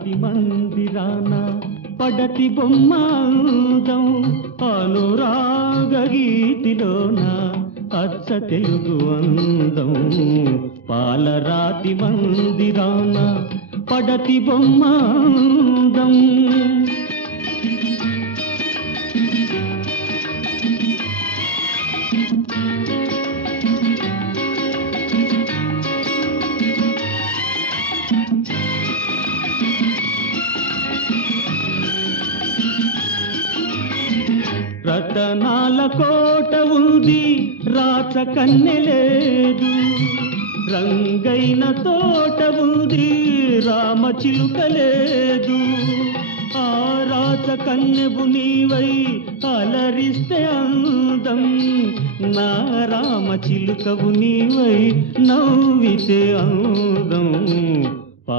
రాతి మందిరాన పడతి బొమ్మ అందం అనురాగ గీతిలోన అచ్చ తెలుగు అందం పాలరాతి మందిరాన పడతి బొమ్మ అందం రతనాల కోట ఉంది రాచ కన్నె లేదు రంగైన తోట ఉంది రామ చిలుక లేదు ఆ రాచ కన్నెవు నీవై అలరిస్తే అందం నా రామ చిలుకవు నీవై నవ్వితే అందం